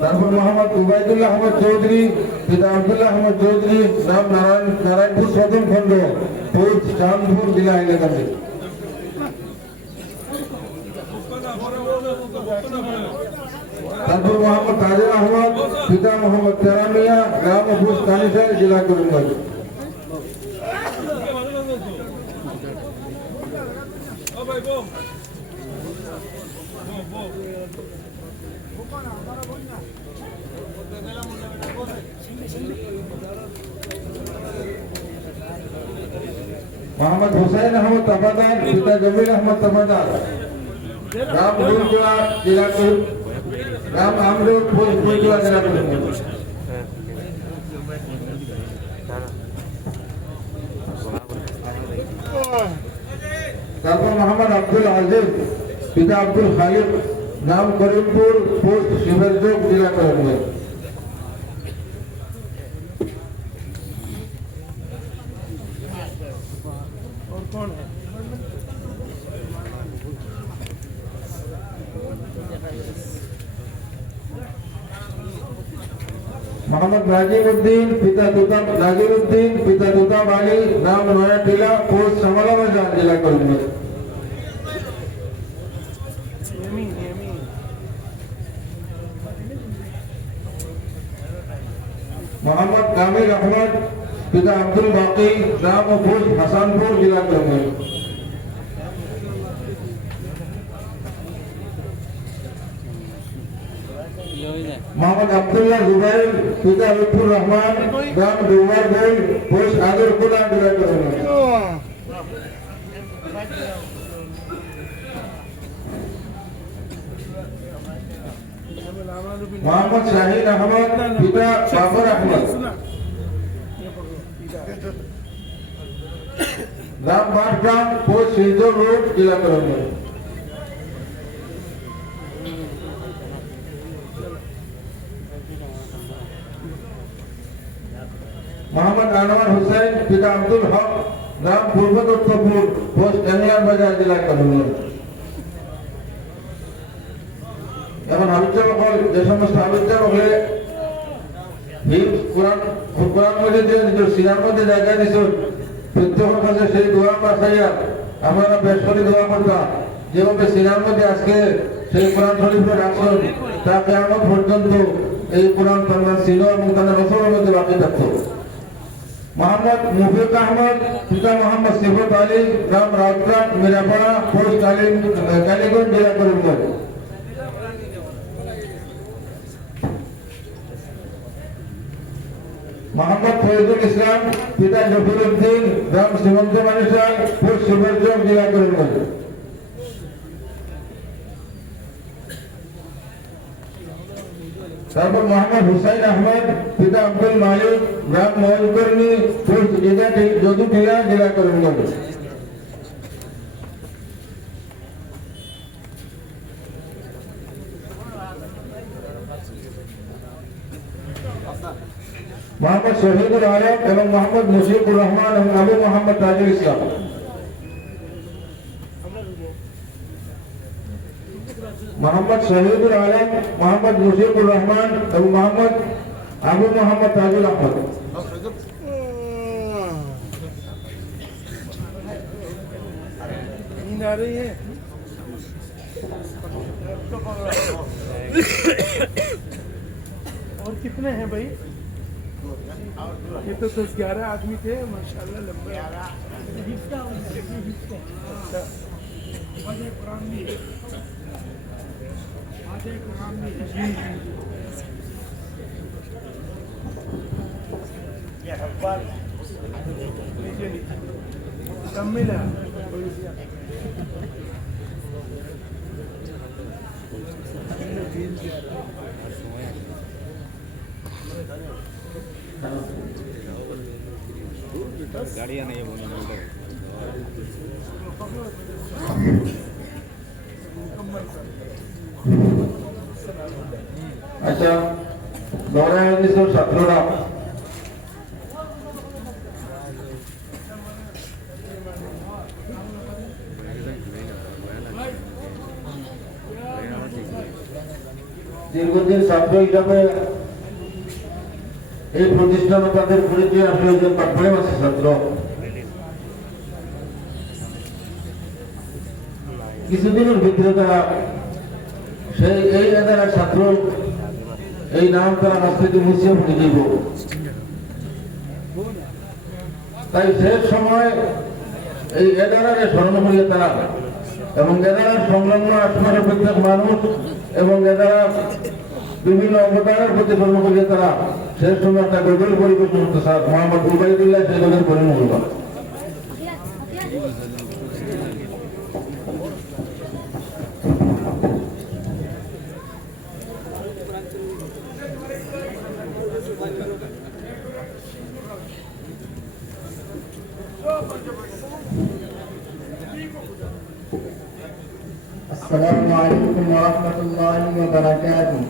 তারপর মোহাম্মদ উবাইদুল্লাহ আহমদ চৌধুরী, পিতা আব্দুল্লাহ আহমদ চৌধুরী, নাম নারায়ণ নারায়ণপুর প্রথম খণ্ড পোস্ট চাঁদপুর জেলা এলাকাতে। তারপর মোহাম্মদ তাজুল আহমদ, পিতা মোহাম্মদ তেরামিয়া, গ্রাম পোস্ট কানিসার জেলা করিমগঞ্জ। হুসাইন আহমদ তাফাদার পিতা জমির আহমদ তাফাদার গ্রাম ফুলগুলা জেলা করিম গ্রাম আমরুল ফুলগুলা জেলা করিমগঞ্জ তারপর মোহাম্মদ আব্দুল আজিজ পিতা আব্দুল খালিদ নাম করিমপুর পোস্ট শিবেরযোগ জেলা করিমগঞ্জ মোহাম্মদ নাজিম উদ্দিন পিতা দুতাম নাজির উদ্দিন পিতা দুতাম আলী, নাম নয়াটিলা পোস্ট সামালা বাজার জেলা করিমগঞ্জ কামিল আহমদ পিতা আব্দুল বাকি নাম ও পোস্ট হাসানপুর, জেলা করিমগঞ্জ মোহাম্মদ আব্দুল্লাহ জুবাইর, পিতা লুৎফুর রহমান, গ্রাম ডুবার গোল পোস্ট আদরপুরা জেলা করিমগঞ্জ মোহাম্মদ শাহিন আহমদ, পিতা বাবর আহমদ। গ্রাম বাটগ্রাম পোস্ট সিদ্ধর রোড জেলা করিমগঞ্জ মোহাম্মদ আনোয়ার হোসেন, পিতা আব্দুল হক, গ্রাম পূর্ব দত্তপুর, পোস্ট এঙ্গলার বাজার জেলা এখন আবিষ্কার হল, যে সমস্ত আবিষ্কার হলে কোরআন কোরআন মধ্যে নিজের সিনার মধ্যে জায়গা দিছেন প্রত্যেকের কাছে সেই দোয়া পাঠাইয়া আমরা বেশ করে দোয়া করতাম। যেভাবে সিনার মধ্যে আজকে সেই কোরআন শরীফে রাখছেন তা কেমন পর্যন্ত এই কোরআন তার ছিল এবং তাদের রসমের মধ্যে বাকি থাকতো। মোহাম্মদ মুফিক আহমদ, পিতা মোহাম্মদ সিফত আলী, গ্রাম রাউতঘাট মিরাপাড়া, পোস্ট কালী কালীগঞ্জ, জেলা করিমগঞ্জ। মোহাম্মদ ফরিদুল ইসলাম, পিতা জফিরুদ্দিন গ্রাম সীমন্ত মানুষাল পোস্ট শিবরচক জেলা করিমগঞ্জ। তারপর মোহাম্মদ হুসাইন আহমদ, পিতা আব্দুল মালিক, গ্রাম মহিলকর্ণী পোস্ট জেলা যদুটিলা জেলা করিমগঞ্জ। মোহাম্মদ শহীদুল আলম এবং মোহাম্মদ মুশিকুর রহমান এবং আবু মোহাম্মদ তাজুল ইসলাম মোহাম্মদ শহীদুল আলম মোহাম্মদ মুশিকুর রহমান এবং মোহাম্মদ আবু মোহাম্মদ তাজুল আহমদ नींद आ रही है और कितने हैं भाई ये तो दस ग्यारह आदमी थे माशाल्लाह लंबे। अच्छा। भी है आधे कुरान भी है जी जी लीजिए लीजिए सब मिला গাড়ি আনে মনে হয় আচ্ছা দৌড়ায় সব ছাত্ররা দীর্ঘদিন ছাত্র হিসাবে এই প্রতিষ্ঠান তাদের পরিচয় আসলে একজন প্রাথমিক আছে, ছাত্র। কিছুদিনের ভিতরে তারা সেই এই এলাকার ছাত্র, এই নাম তারা কাছ থেকে মুছিয়ে ফুটে দিব তাই শেষ সময় এই এলাকাকে স্মরণ করিয়ে তারা, এবং এলাকার সংলগ্ন আত্মার প্রত্যেক মানুষ, এবং এলাকার বিভিন্ন অবদানের প্রতি স্মরণ করিয়ে তারা শেষ সময় একটা গজল পরিবেশন করতে স্যার মোহাম্মদ উবাইদুল্লাহ সেই গজল করে মূল্য السلام عليكم ورحمة الله وبركاته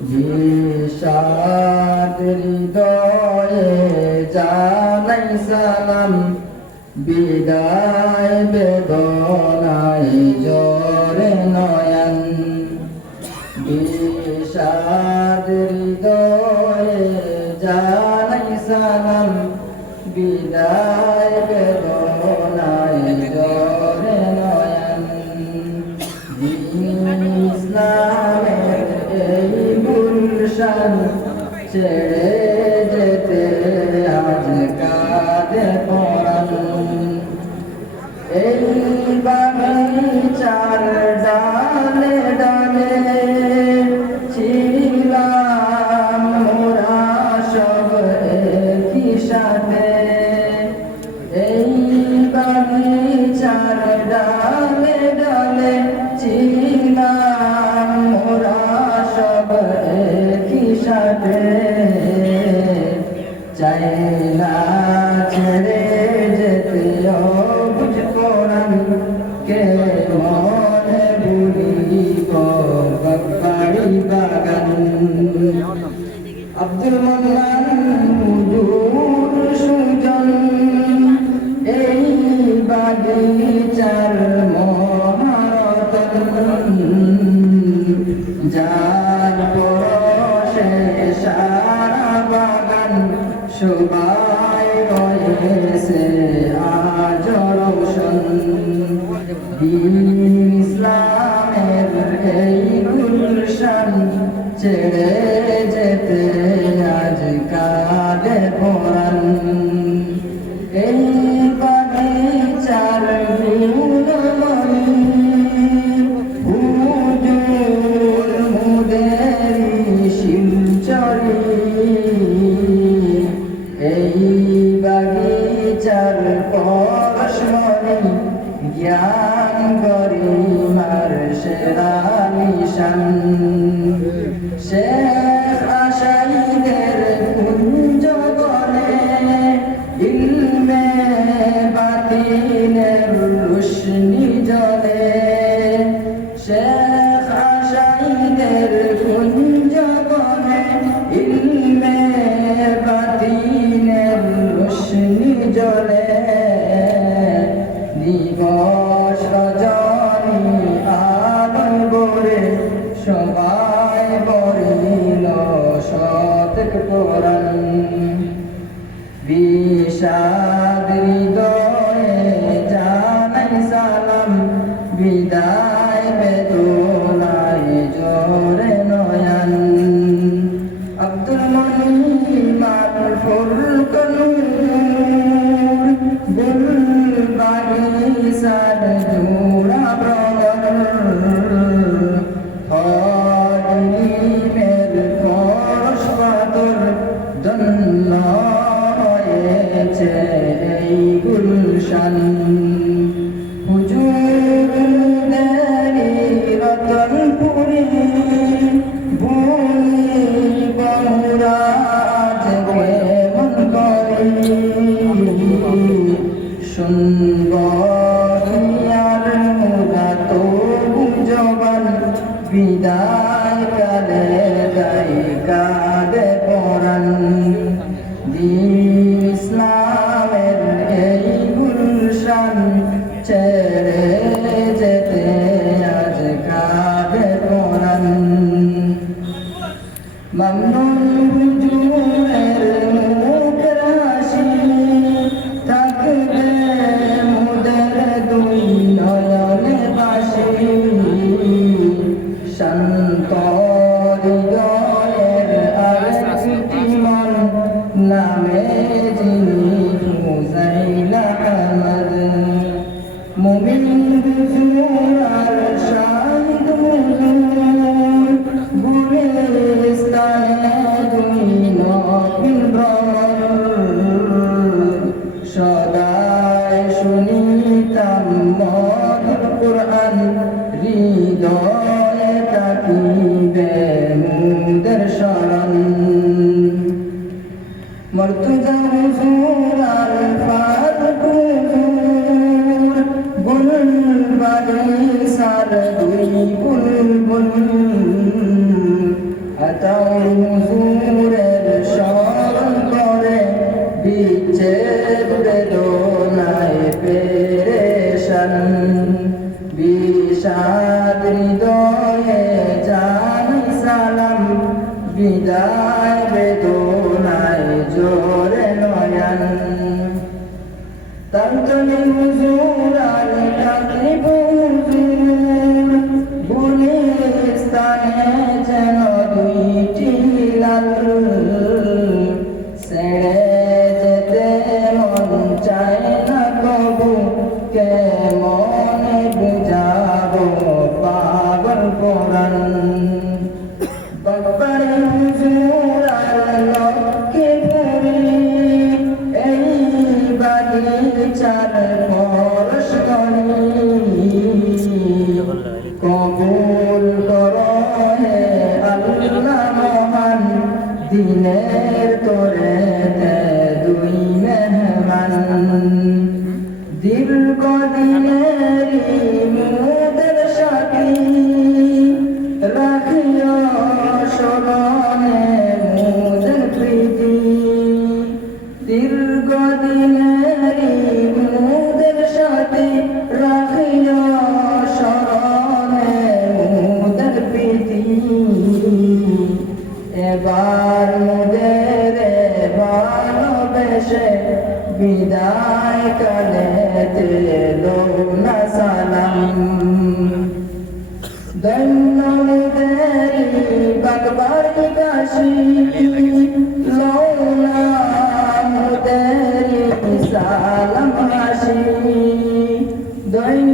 বিষাদ হৃদয়ে জানাই সালাম। বিদায় বেদনায় জোরে নয়ন। বিষাদ হৃদয়ে জানাই সালাম। বিদায় গুলশান ছেড়ে যেতে আজ কাঁদে পড়ান এই বাগিচার ডালে ডালে ছিলাম মোরা সব একই সাথে এই বাগিচার ডালে সবাই রয়েছে আজ রোশন ইসলামের এই গুলশান ছেড়ে জ্ঞান গরিমার সেরা নিশান। গুলশান বিষাদ হৃদয়ে জান সালাম বিদায়। দিনের